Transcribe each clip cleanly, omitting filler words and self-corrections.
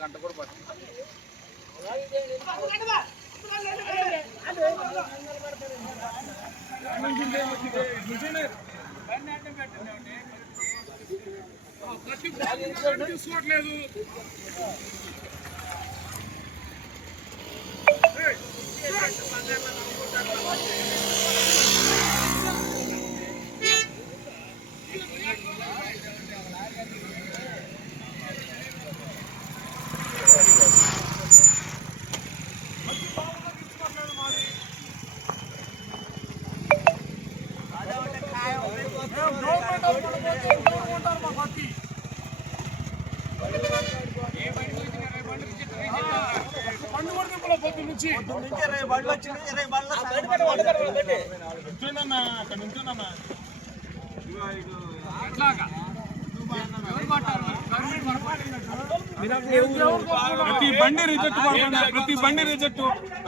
గంట కూడా పడుతుంది. తీసుకోవట్లేదు. ప్రతి బండి రిజెక్ట్ పడుతున్నా, ప్రతి బండి రిజెక్ట్.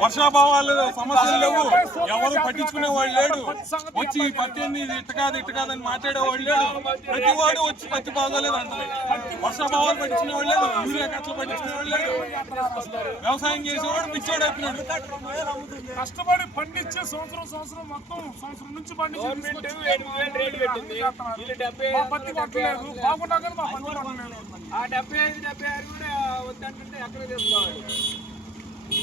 వర్షాభావాలు సమస్యలు లేవు, ఎవరు పట్టించుకునే వాళ్ళు లేడు. వచ్చి పత్తి ఇది ఇట్ట కాదని మాట్లాడేవాళ్ళు లేడు. ప్రతి వాడు వచ్చి పత్తి బాగోలేదు అంటే వర్షాభావాలు పట్టించుకునే వాళ్ళు లేదు, యూరియా ఖర్చులు పట్టించుకునే వాళ్ళు లేదు. వ్యవసాయం చేసేవాడు పిచ్చోడు అయిపోయినాడు. కష్టపడి పండించే సంవత్సరం మొత్తం సంవత్సరం నుంచి పండించి పత్తి పట్టలేదు. బాగుండగా మా పత్తి పట్టలేదు. ఆ 75-76 కూడా వద్దంటుంటే ఎక్కడ తీసుకోవాలి.